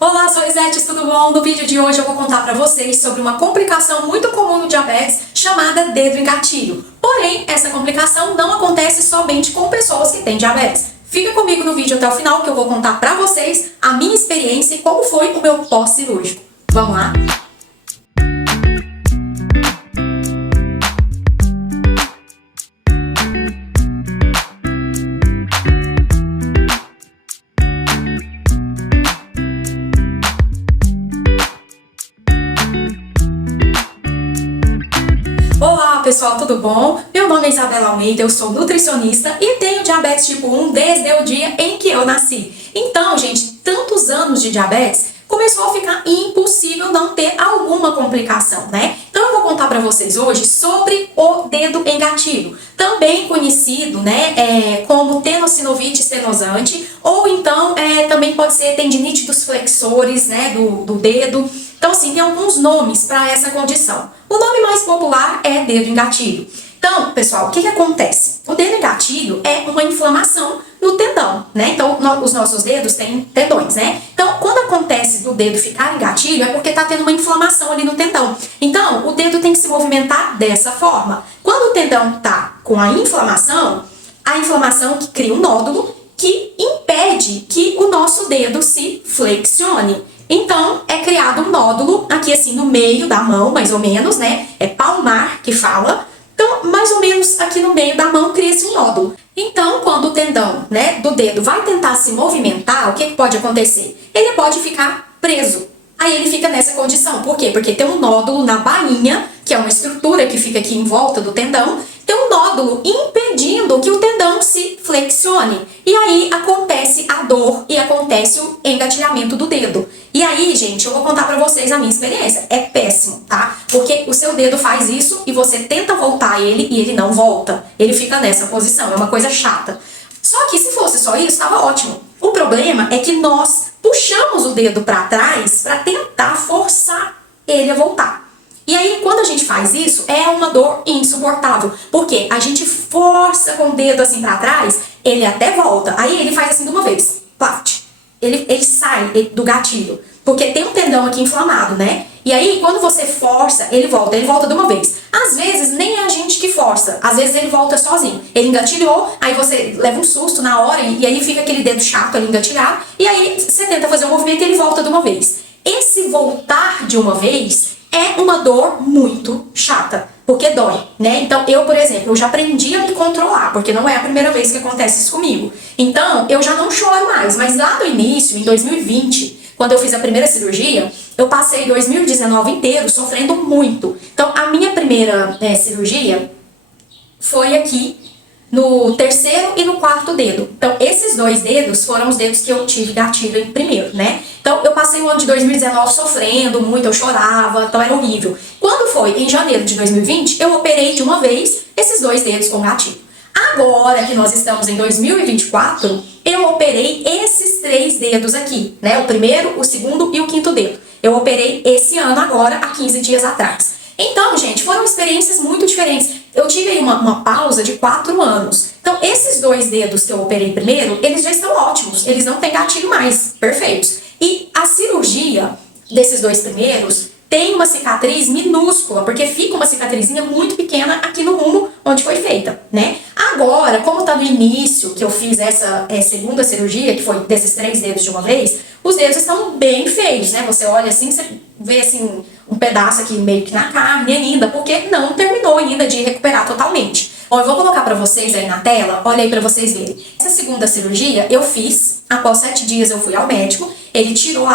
Olá, sou Elisete, tudo bom? No vídeo de hoje eu vou contar pra vocês sobre uma complicação muito comum no diabetes chamada dedo em gatilho. Porém, essa complicação não acontece somente com pessoas que têm diabetes. Fica comigo no vídeo até o final que eu vou contar pra vocês a minha experiência e como foi o meu pós-cirúrgico. Vamos lá? Olá pessoal, tudo bom? Meu nome é Isabela Almeida, eu sou nutricionista e tenho diabetes tipo 1 desde o dia em que eu nasci. Então, gente, tantos anos de diabetes, começou a ficar impossível não ter alguma complicação, né? Então eu vou contar pra vocês hoje sobre o dedo em gatilho, também conhecido, né, como tenossinovite estenosante, ou então também pode ser tendinite dos flexores, né, do dedo. Então, assim, tem alguns nomes para essa condição. O nome mais popular é dedo em gatilho. Então, pessoal, o que acontece? O dedo em gatilho é uma inflamação no tendão, né? Então, os nossos dedos têm tendões, né? Então, quando acontece do dedo ficar em gatilho, é porque tá tendo uma inflamação ali no tendão. Então, o dedo tem que se movimentar dessa forma. Quando o tendão tá com a inflamação que cria um nódulo que impede que o nosso dedo se flexione. Então, é criado um nódulo aqui assim no meio da mão, mais ou menos, né? É palmar que fala. Então, mais ou menos aqui no meio da mão cria-se um nódulo. Então, quando o tendão, né, do dedo vai tentar se movimentar, o que pode acontecer? Ele pode ficar preso. Aí ele fica nessa condição. Por quê? Porque tem um nódulo na bainha, que é uma estrutura que fica aqui em volta do tendão, tem um nódulo impedindo que o tendão se flexione. E aí acontece a dor e acontece o engatilhamento do dedo. E aí, gente, eu vou contar pra vocês a minha experiência. É péssimo, tá? Porque o seu dedo faz isso e você tenta voltar ele e ele não volta. Ele fica nessa posição, é uma coisa chata. Só que se fosse só isso, estava ótimo. O problema é que nós puxamos o dedo pra trás pra tentar forçar ele a voltar. E aí, quando a gente faz isso, é uma dor insuportável. Porque a gente força com o dedo assim pra trás, ele até volta. Aí ele faz assim de uma vez. Plaft. Ele sai do gatilho. Porque tem um tendão aqui inflamado, né? E aí, quando você força, ele volta de uma vez. Às vezes, nem é a gente que força. Às vezes, ele volta sozinho. Ele engatilhou, aí você leva um susto na hora, e aí fica aquele dedo chato ali engatilhado. E aí, você tenta fazer um movimento e ele volta de uma vez. Esse voltar de uma vez é uma dor muito chata, porque dói, né? Então, eu, por exemplo, eu já aprendi a me controlar, porque não é a primeira vez que acontece isso comigo. Então, eu já não choro mais, mas lá no início, em 2020, quando eu fiz a primeira cirurgia, eu passei 2019 inteiro sofrendo muito. Então, a minha primeira cirurgia foi aqui no terceiro e no quarto dedo. Então, esses dois dedos foram os dedos que eu tive gatilho em primeiro, né? Então, eu passei o ano de 2019 sofrendo muito, eu chorava, então era horrível. Quando foi em janeiro de 2020, eu operei de uma vez esses dois dedos com gatilho. Agora que nós estamos em 2024, eu operei esses três dedos aqui, né? O primeiro, o segundo e o quinto dedo. Eu operei esse ano agora, há 15 dias atrás. Então, gente, foram experiências muito diferentes. Eu tive aí uma pausa de 4 anos. Então, esses dois dedos que eu operei primeiro, eles já estão ótimos. Eles não têm gatilho mais, perfeitos. E a cirurgia desses dois primeiros tem uma cicatriz minúscula, porque fica uma cicatrizinha muito pequena aqui no rumo onde foi feita, né? Agora, como tá no início que eu fiz essa segunda cirurgia, que foi desses 3 dedos de uma vez, os dedos estão bem feios, né? Você olha assim, você vê assim um pedaço aqui meio que na carne ainda, porque não terminou ainda de recuperar totalmente. Bom, eu vou colocar pra vocês aí na tela, olha aí pra vocês verem. Essa segunda cirurgia eu fiz, após 7 dias eu fui ao médico, ele tirou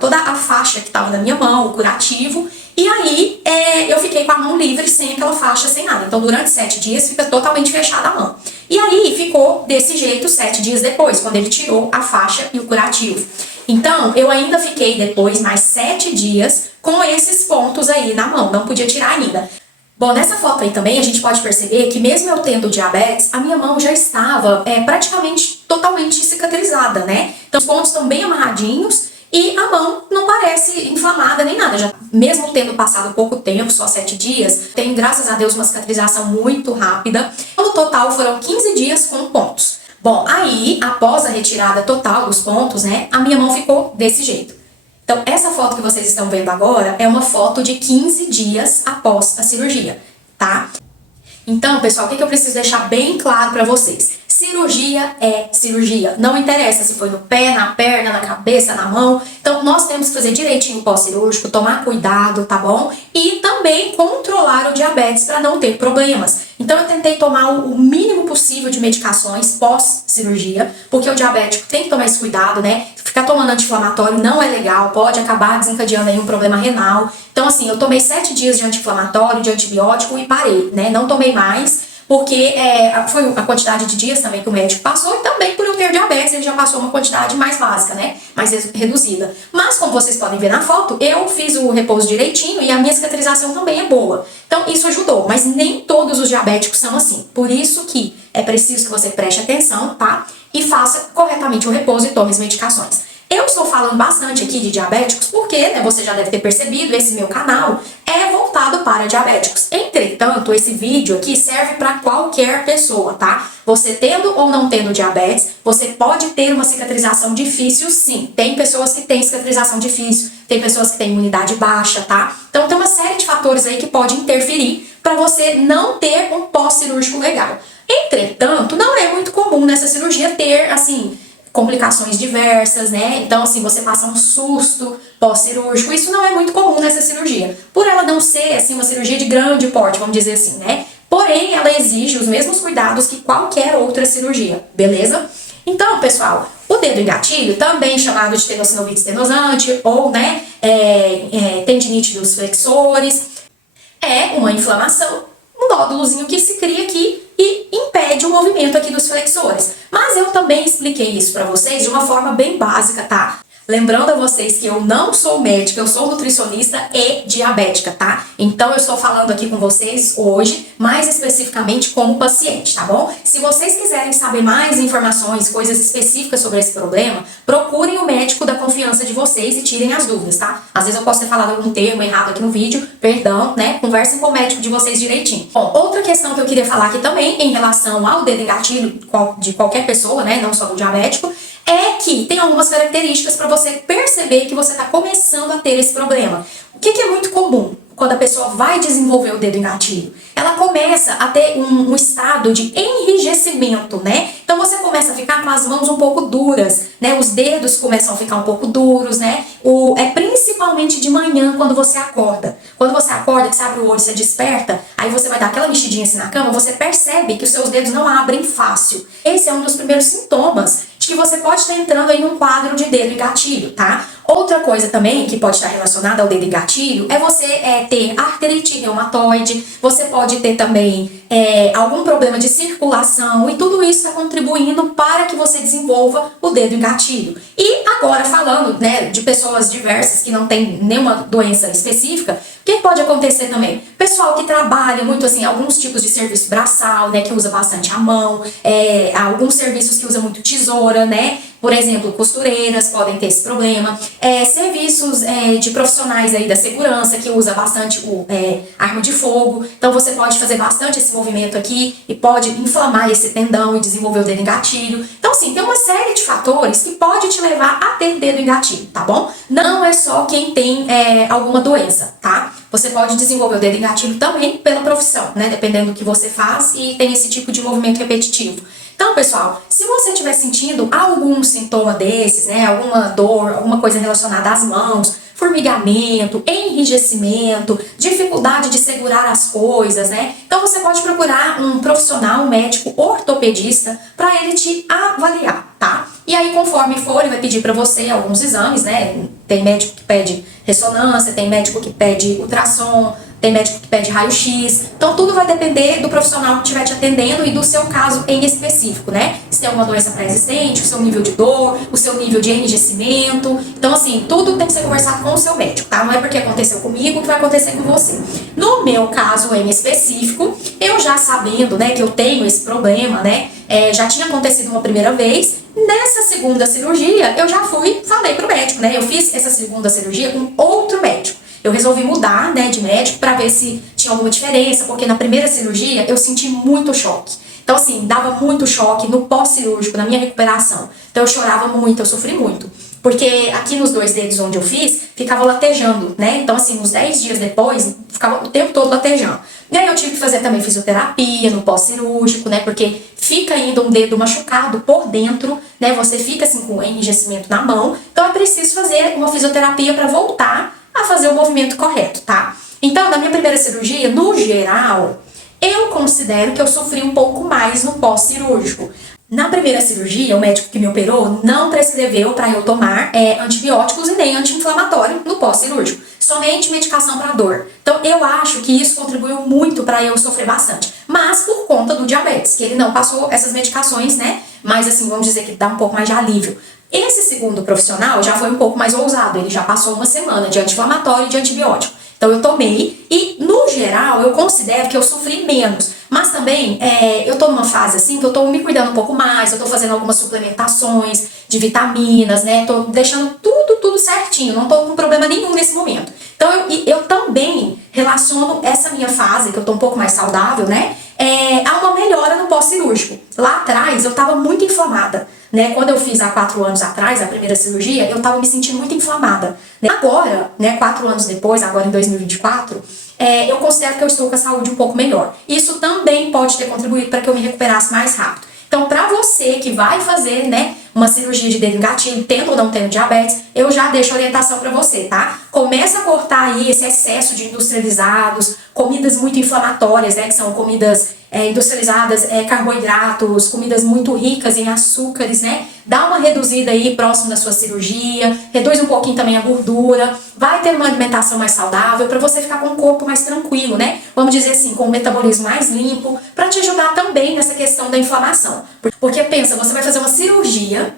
toda a faixa que tava na minha mão, o curativo, e aí eu fiquei com a mão livre, sem aquela faixa, sem nada. Então durante 7 dias fica totalmente fechada a mão. E aí ficou desse jeito 7 dias depois, quando ele tirou a faixa e o curativo. Então eu ainda fiquei depois mais 7 dias com esses pontos aí na mão, não podia tirar ainda. Bom, nessa foto aí também a gente pode perceber que mesmo eu tendo diabetes, a minha mão já estava praticamente totalmente cicatrizada, né? Então os pontos estão bem amarradinhos e a mão não parece inflamada nem nada. Já, mesmo tendo passado pouco tempo, só 7 dias, tem, graças a Deus, uma cicatrização muito rápida. No total foram 15 dias com pontos. Bom, aí, após a retirada total dos pontos, né, a minha mão ficou desse jeito. Então, essa foto que vocês estão vendo agora é uma foto de 15 dias após a cirurgia, tá? Então, pessoal, o que eu preciso deixar bem claro pra vocês? Cirurgia é cirurgia. Não interessa se foi no pé, na perna, na cabeça, na mão. Então, nós temos que fazer direitinho o pós-cirúrgico, tomar cuidado, tá bom? E também controlar o diabetes para não ter problemas. Então, eu tentei tomar o mínimo possível de medicações pós-cirurgia, porque o diabético tem que tomar esse cuidado, né? Ficar tomando anti-inflamatório não é legal, pode acabar desencadeando aí um problema renal. Então, assim, eu tomei 7 dias de anti-inflamatório, de antibiótico e parei, né? Não tomei mais, porque foi a quantidade de dias também que o médico passou e também por eu ter diabetes, ele já passou uma quantidade mais básica, né? Mais reduzida. Mas, como vocês podem ver na foto, eu fiz o repouso direitinho e a minha cicatrização também é boa. Então, isso ajudou, mas nem todos os diabéticos são assim. Por isso que é preciso que você preste atenção, tá? E faça corretamente o repouso e tome as medicações. Eu estou falando bastante aqui de diabéticos porque, né, você já deve ter percebido, esse meu canal é voltado para diabéticos. Entretanto, esse vídeo aqui serve para qualquer pessoa, tá? Você tendo ou não tendo diabetes, você pode ter uma cicatrização difícil, sim. Tem pessoas que têm cicatrização difícil, tem pessoas que têm imunidade baixa, tá? Então tem uma série de fatores aí que pode interferir para você não ter um pós-cirúrgico legal. Entretanto, não é muito comum nessa cirurgia ter, assim, complicações diversas, né? Então, assim, você passa um susto pós-cirúrgico. Isso não é muito comum nessa cirurgia. Por ela não ser, assim, uma cirurgia de grande porte, vamos dizer assim, né? Porém, ela exige os mesmos cuidados que qualquer outra cirurgia, beleza? Então, pessoal, o dedo em gatilho, também chamado de tenossinovite estenosante ou, né, tendinite dos flexores, é uma inflamação, um nódulozinho que se cria aqui e impede o movimento aqui dos flexores. Mas eu também expliquei isso pra vocês de uma forma bem básica, tá? Lembrando a vocês que eu não sou médica, eu sou nutricionista e diabética, tá? Então eu estou falando aqui com vocês hoje, mais especificamente como paciente, tá bom? Se vocês quiserem saber mais informações, coisas específicas sobre esse problema, procurem o médico da confiança de vocês e tirem as dúvidas, tá? Às vezes eu posso ter falado algum termo errado aqui no vídeo, perdão, né? Conversem com o médico de vocês direitinho. Bom, outra questão que eu queria falar aqui também, em relação ao dedo em gatilho de qualquer pessoa, né? Não só do diabético, é que tem algumas características para você perceber que você está começando a ter esse problema. O que é muito comum quando a pessoa vai desenvolver o dedo em gatilho? Ela começa a ter um estado de enrijecimento, né? Então você começa a ficar com as mãos um pouco duras, né? Os dedos começam a ficar um pouco duros, né? Principalmente de manhã, quando você acorda. Quando você acorda, que você abre o olho, você desperta, aí você vai dar aquela mexidinha assim na cama, você percebe que os seus dedos não abrem fácil. Esse é um dos primeiros sintomas de que você pode estar entrando aí num quadro de dedo e gatilho, tá? Outra coisa também que pode estar relacionada ao dedo e gatilho é você ter artrite reumatoide, você pode ter também algum problema de circulação e tudo isso está contribuindo para que você desenvolva o dedo e gatilho. E agora falando, né, de pessoas diversas que não têm nenhuma doença específica, o que pode acontecer também? Pessoal que trabalha muito assim, alguns tipos de serviço braçal, né, que usa bastante a mão, alguns serviços que usa muito tesoura, né? Por exemplo, costureiras podem ter esse problema. Serviços de profissionais aí da segurança que usa bastante arma de fogo. Então você pode fazer bastante esse movimento aqui e pode inflamar esse tendão e desenvolver o dedo em gatilho. Então assim, tem uma série de fatores que pode te levar a ter dedo em gatilho, tá bom? Não é só quem tem alguma doença, tá? Você pode desenvolver o dedo em gatilho também pela profissão, né? Dependendo do que você faz e tem esse tipo de movimento repetitivo. Então, pessoal, se você estiver sentindo algum sintoma desses, né, alguma dor, alguma coisa relacionada às mãos, formigamento, enrijecimento, dificuldade de segurar as coisas, né? Então você pode procurar um profissional, um médico ortopedista, para ele te avaliar, tá? E aí, conforme for, ele vai pedir para você alguns exames, né? Tem médico que pede ressonância, tem médico que pede ultrassom, tem médico que pede raio-x. Então tudo vai depender do profissional que estiver te atendendo e do seu caso em específico, né? Se tem alguma doença pré-existente, o seu nível de dor, o seu nível de enrijecimento. Então assim, tudo tem que ser conversado com o seu médico, tá? Não é porque aconteceu comigo que vai acontecer com você. No meu caso em específico, eu já sabendo, né, que eu tenho esse problema, né? Já tinha acontecido uma primeira vez. Nessa segunda cirurgia, eu já falei pro médico, né? Eu fiz essa segunda cirurgia com outro médico. Eu resolvi mudar, né, de médico para ver se tinha alguma diferença, porque na primeira cirurgia eu senti muito choque. Então assim, dava muito choque no pós-cirúrgico, na minha recuperação. Então eu chorava muito, eu sofri muito. Porque aqui nos 2 dedos onde eu fiz, ficava latejando, né? Então, assim, uns 10 dias depois, ficava o tempo todo latejando. E aí eu tive que fazer também fisioterapia no pós-cirúrgico, né? Porque fica ainda um dedo machucado por dentro, né? Você fica assim com enrijecimento na mão. Então é preciso fazer uma fisioterapia para voltar a fazer o movimento correto, tá? Então, na minha primeira cirurgia, no geral, eu considero que eu sofri um pouco mais no pós-cirúrgico. Na primeira cirurgia, o médico que me operou não prescreveu para eu tomar antibióticos e nem anti-inflamatório no pós-cirúrgico, somente medicação para dor. Então, eu acho que isso contribuiu muito para eu sofrer bastante, mas por conta do diabetes, que ele não passou essas medicações, né? Mas assim, vamos dizer que dá um pouco mais de alívio. Esse segundo profissional já foi um pouco mais ousado, ele já passou uma semana de anti-inflamatório e de antibiótico. Então eu tomei e, no geral, eu considero que eu sofri menos. Mas também, eu tô numa fase assim que eu tô me cuidando um pouco mais, eu tô fazendo algumas suplementações de vitaminas, né? Tô deixando tudo certinho, não tô com problema nenhum nesse momento. Então eu também relaciono essa minha fase, que eu tô um pouco mais saudável, né? A uma melhora no pós-cirúrgico. Lá atrás eu tava muito inflamada, né? Quando eu fiz há 4 anos atrás, a primeira cirurgia, eu tava me sentindo muito inflamada. Agora, né, 4 anos depois, agora em 2024, eu considero que eu estou com a saúde um pouco melhor. Isso também pode ter contribuído para que eu me recuperasse mais rápido. Então, para você que vai fazer, né, uma cirurgia de dedo em gatilho, tendo ou não tendo diabetes, eu já deixo a orientação para você, tá? Começa a cortar aí esse excesso de industrializados, comidas muito inflamatórias, né, que são comidas industrializadas, carboidratos, comidas muito ricas em açúcares, né? Dá uma reduzida aí próximo da sua cirurgia, reduz um pouquinho também a gordura, vai ter uma alimentação mais saudável para você ficar com o corpo mais tranquilo, né? Vamos dizer assim, com o metabolismo mais limpo, para te ajudar também nessa questão da inflamação. Porque pensa, você vai fazer uma cirurgia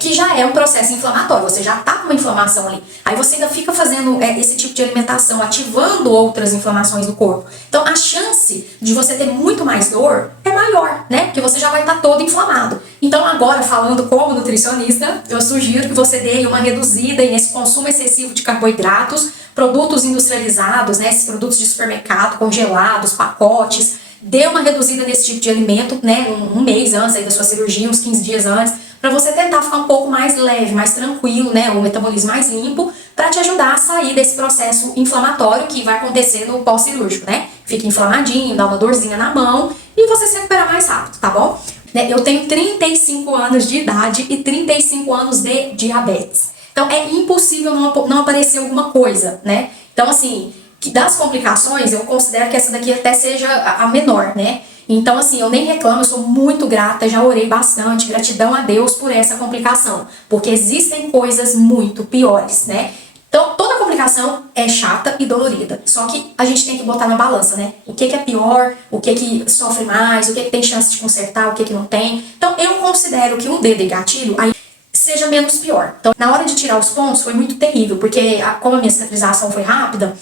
que já é um processo inflamatório, você já tá com uma inflamação ali. Aí você ainda fica fazendo esse tipo de alimentação, ativando outras inflamações do corpo. Então a chance de você ter muito mais dor é maior, né? Porque você já vai estar todo inflamado. Então agora, falando como nutricionista, eu sugiro que você dê uma reduzida nesse consumo excessivo de carboidratos, produtos industrializados, né? Esses produtos de supermercado, congelados, pacotes. Dê uma reduzida nesse tipo de alimento, né? Um mês antes aí da sua cirurgia, uns 15 dias antes, para você tentar ficar um pouco mais leve, mais tranquilo, né? O metabolismo mais limpo, para te ajudar a sair desse processo inflamatório que vai acontecer no pós-cirúrgico, né? Fica inflamadinho, dá uma dorzinha na mão e você se recuperar mais rápido, tá bom? Eu tenho 35 anos de idade e 35 anos de diabetes. Então é impossível não aparecer alguma coisa, né? Então assim, que das complicações, eu considero que essa daqui até seja a menor, né? Então, assim, eu nem reclamo, eu sou muito grata, já orei bastante, gratidão a Deus por essa complicação, porque existem coisas muito piores, né? Então, toda complicação é chata e dolorida, só que a gente tem que botar na balança, né? O que é pior, o que sofre mais, o que tem chance de consertar, o que não tem. Então, eu considero que um dedo e gatilho aí seja menos pior. Então, na hora de tirar os pontos foi muito terrível, porque como a minha cicatrização foi rápida,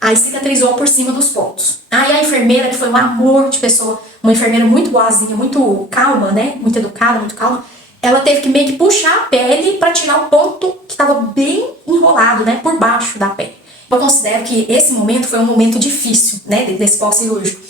aí cicatrizou por cima dos pontos. Aí a enfermeira, que foi um amor de pessoa, uma enfermeira muito boazinha, muito calma, né? Muito educada, muito calma. Ela teve que meio que puxar a pele para tirar o ponto que estava bem enrolado, né? Por baixo da pele. Eu considero que esse momento foi um momento difícil, né? Desse pós-cirúrgico.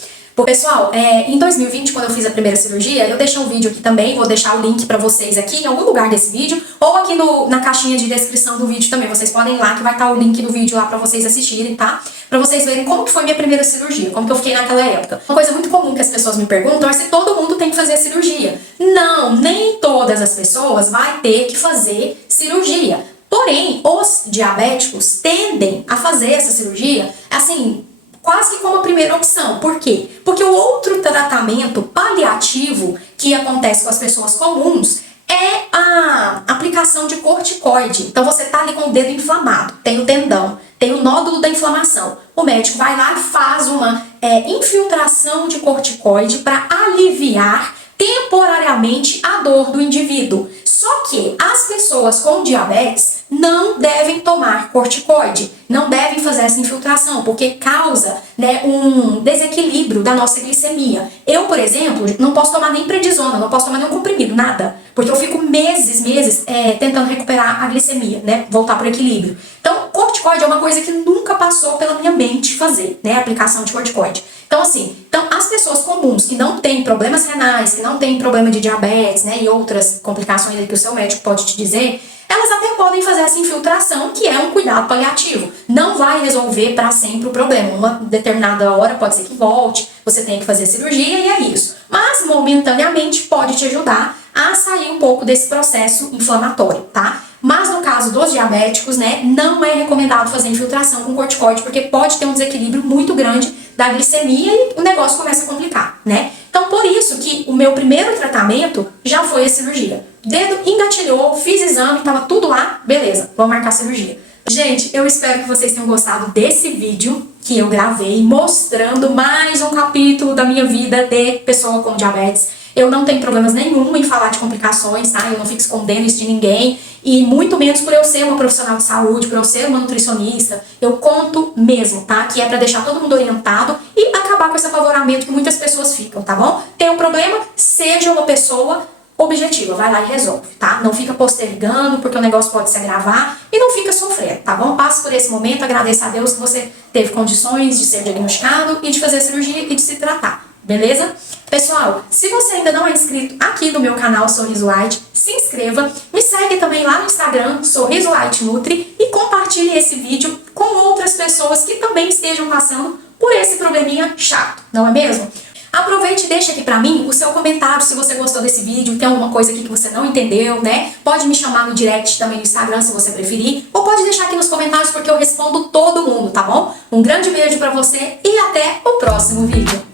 Pessoal, em 2020, quando eu fiz a primeira cirurgia, eu deixei um vídeo aqui também, vou deixar o link pra vocês aqui em algum lugar desse vídeo, ou aqui na caixinha de descrição do vídeo também, vocês podem ir lá que vai estar o link do vídeo lá pra vocês assistirem, tá? Pra vocês verem como que foi minha primeira cirurgia, como que eu fiquei naquela época. Uma coisa muito comum que as pessoas me perguntam é se todo mundo tem que fazer a cirurgia. Não, nem todas as pessoas vai ter que fazer cirurgia. Porém, os diabéticos tendem a fazer essa cirurgia, assim, quase que como a primeira opção. Por quê? Porque o outro tratamento paliativo que acontece com as pessoas comuns é a aplicação de corticoide. Então você tá ali com o dedo inflamado, tem o tendão, tem o nódulo da inflamação. O médico vai lá e faz uma infiltração de corticoide para aliviar temporariamente a dor do indivíduo. Só que as pessoas com diabetes não devem tomar corticoide, não devem fazer essa infiltração, porque causa, né, um desequilíbrio da nossa glicemia. Eu, por exemplo, não posso tomar nem prednisona, não posso tomar nenhum comprimido, nada, porque eu fico meses tentando recuperar a glicemia, né, voltar para o equilíbrio. Então, corticoide é uma coisa que nunca passou pela minha mente fazer, né, a aplicação de corticoide. Então, assim, as pessoas comuns que não têm problemas renais, que não têm problema de diabetes, né, e outras complicações que o seu médico pode te dizer, elas até podem fazer essa infiltração, que é um cuidado paliativo. Não vai resolver para sempre o problema. Uma determinada hora pode ser que volte, você tenha que fazer cirurgia e é isso. Mas momentaneamente pode te ajudar a sair um pouco desse processo inflamatório, tá? Mas no caso dos diabéticos, né, não é recomendado fazer infiltração com corticoide, porque pode ter um desequilíbrio muito grande da glicemia e o negócio começa a complicar, né? Então, por isso que o meu primeiro tratamento já foi a cirurgia. Dedo engatilhou, fiz exame, tava tudo lá, beleza, vamos marcar a cirurgia. Gente, eu espero que vocês tenham gostado desse vídeo que eu gravei mostrando mais um capítulo da minha vida de pessoa com diabetes. Eu não tenho problemas nenhum em falar de complicações, tá? Eu não fico escondendo isso de ninguém. E muito menos por eu ser uma profissional de saúde, por eu ser uma nutricionista. Eu conto mesmo, tá? Que é pra deixar todo mundo orientado e acabar com esse apavoramento que muitas pessoas ficam, tá bom? Tem um problema? Seja uma pessoa objetiva, vai lá e resolve, tá? Não fica postergando, porque o negócio pode se agravar e não fica sofrendo, tá bom? Passe por esse momento, agradeça a Deus que você teve condições de ser diagnosticado e de fazer a cirurgia e de se tratar, beleza? Pessoal, se você ainda não é inscrito aqui no meu canal Sorriso Light, se inscreva, me segue também lá no Instagram, Sorriso Light Nutri, e compartilhe esse vídeo com outras pessoas que também estejam passando por esse probleminha chato, não é mesmo? Aproveite e deixa aqui pra mim o seu comentário se você gostou desse vídeo, tem alguma coisa aqui que você não entendeu, né? Pode me chamar no direct também no Instagram se você preferir, ou pode deixar aqui nos comentários porque eu respondo todo mundo, tá bom? Um grande beijo pra você e até o próximo vídeo.